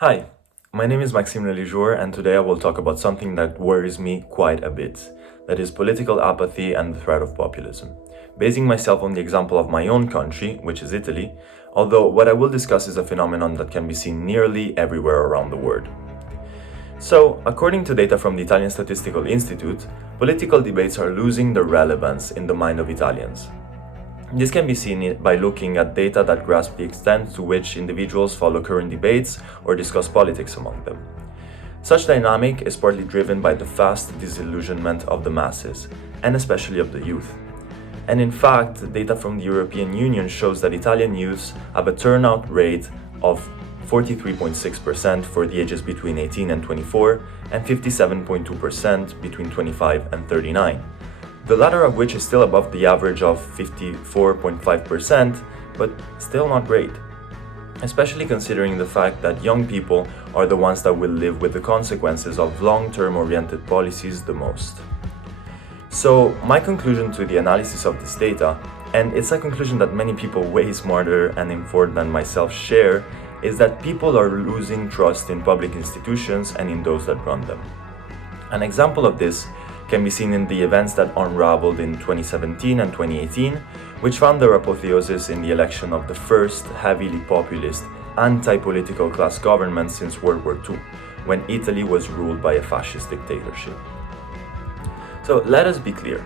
Hi, my name is Maxime Le Lijour, and today I will talk about something that worries me quite a bit, that is political apathy and the threat of populism. Basing myself on the example of my own country, which is Italy, although what I will discuss is a phenomenon that can be seen nearly everywhere around the world. So, according to data from the Italian Statistical Institute, political debates are losing their relevance in the mind of Italians. This can be seen by looking at data that grasp the extent to which individuals follow current debates or discuss politics among them. Such dynamic is partly driven by the fast disillusionment of the masses, and especially of the youth. And in fact, data from the European Union shows that Italian youths have a turnout rate of 43.6% for the ages between 18 and 24, and 57.2% between 25 and 39. The latter of which is still above the average of 54.5%, but still not great. Especially considering the fact that young people are the ones that will live with the consequences of long-term oriented policies the most. So, my conclusion to the analysis of this data, and it's a conclusion that many people way smarter and informed than myself share, is that people are losing trust in public institutions and in those that run them. An example of this can be seen in the events that unraveled in 2017 and 2018, which found their apotheosis in the election of the first heavily populist, anti-political class government since World War II, when Italy was ruled by a fascist dictatorship. So let us be clear,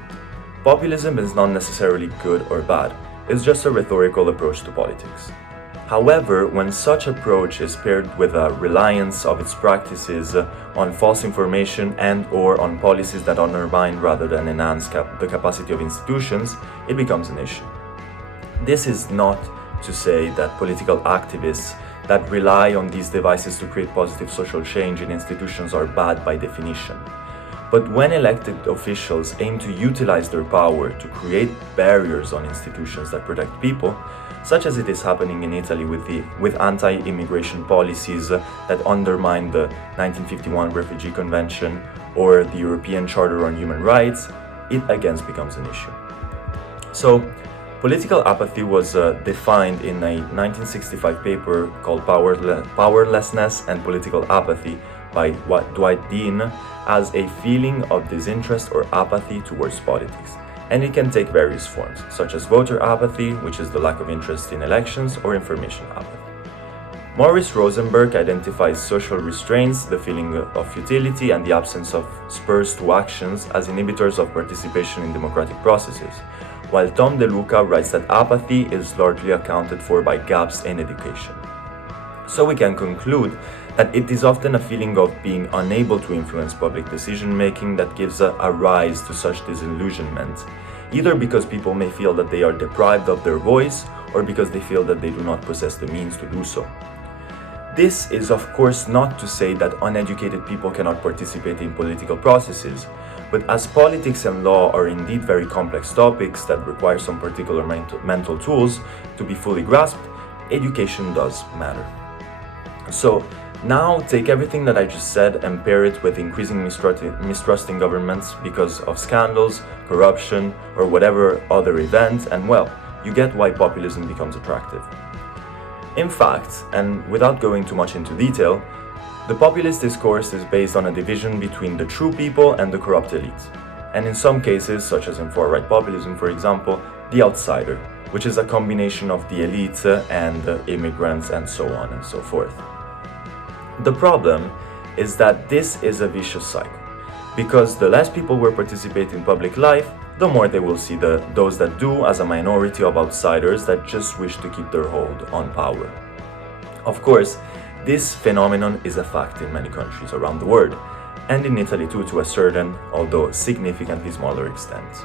populism is not necessarily good or bad, it's just a rhetorical approach to politics. However, when such approach is paired with a reliance of its practices on false information and/or on policies that undermine rather than enhance the capacity of institutions, it becomes an issue. This is not to say that political activists that rely on these devices to create positive social change in institutions are bad by definition. But when elected officials aim to utilize their power to create barriers on institutions that protect people, such as it is happening in Italy with anti-immigration policies that undermine the 1951 Refugee Convention or the European Charter on Human Rights, it again becomes an issue. So, political apathy was defined in a 1965 paper called Powerlessness and Political Apathy by Dwight Dean as a feeling of disinterest or apathy towards politics. And it can take various forms, such as voter apathy, which is the lack of interest in elections, or information apathy. Maurice Rosenberg identifies social restraints, the feeling of futility, and the absence of spurs to actions as inhibitors of participation in democratic processes, while Tom DeLuca writes that apathy is largely accounted for by gaps in education. So we can conclude that it is often a feeling of being unable to influence public decision-making that gives a rise to such disillusionment, either because people may feel that they are deprived of their voice or because they feel that they do not possess the means to do so. This is of course not to say that uneducated people cannot participate in political processes, but as politics and law are indeed very complex topics that require some particular mental tools to be fully grasped, education does matter. So, now take everything that I just said and pair it with increasing mistrust in governments because of scandals, corruption, or whatever other event, and well, you get why populism becomes attractive. In fact, and without going too much into detail, the populist discourse is based on a division between the true people and the corrupt elite, and in some cases, such as in far-right populism for example, the outsider, which is a combination of the elite and the immigrants and so on and so forth. The problem is that this is a vicious cycle, because the less people will participate in public life, the more they will see those that do as a minority of outsiders that just wish to keep their hold on power. Of course, this phenomenon is a fact in many countries around the world, and in Italy too to a certain, although significantly smaller extent.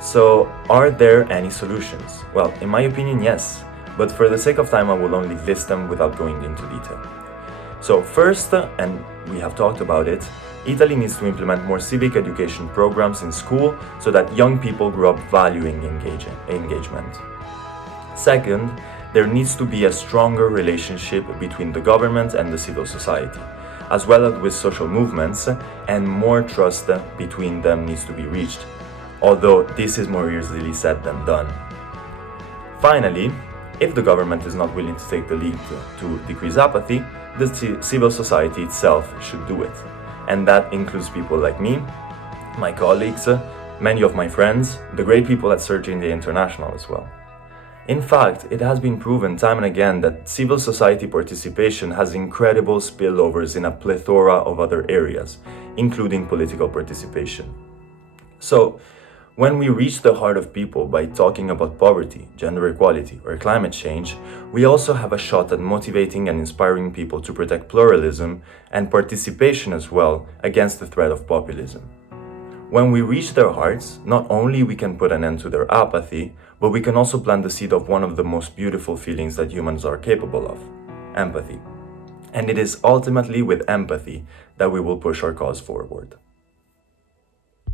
So, are there any solutions? Well, in my opinion, yes, but for the sake of time I will only list them without going into detail. So first, and we have talked about it, Italy needs to implement more civic education programs in school so that young people grow up valuing engagement. Second, there needs to be a stronger relationship between the government and the civil society, as well as with social movements, and more trust between them needs to be reached, although this is more easily said than done. Finally, If the government is not willing to take the lead to decrease apathy, the civil society itself should do it. And that includes people like me, my colleagues, many of my friends, the great people at Searching the International as well. In fact, it has been proven time and again that civil society participation has incredible spillovers in a plethora of other areas, including political participation. So, when we reach the heart of people by talking about poverty, gender equality, or climate change, we also have a shot at motivating and inspiring people to protect pluralism and participation as well against the threat of populism. When we reach their hearts, not only we can put an end to their apathy, but we can also plant the seed of one of the most beautiful feelings that humans are capable of, empathy. And it is ultimately with empathy that we will push our cause forward.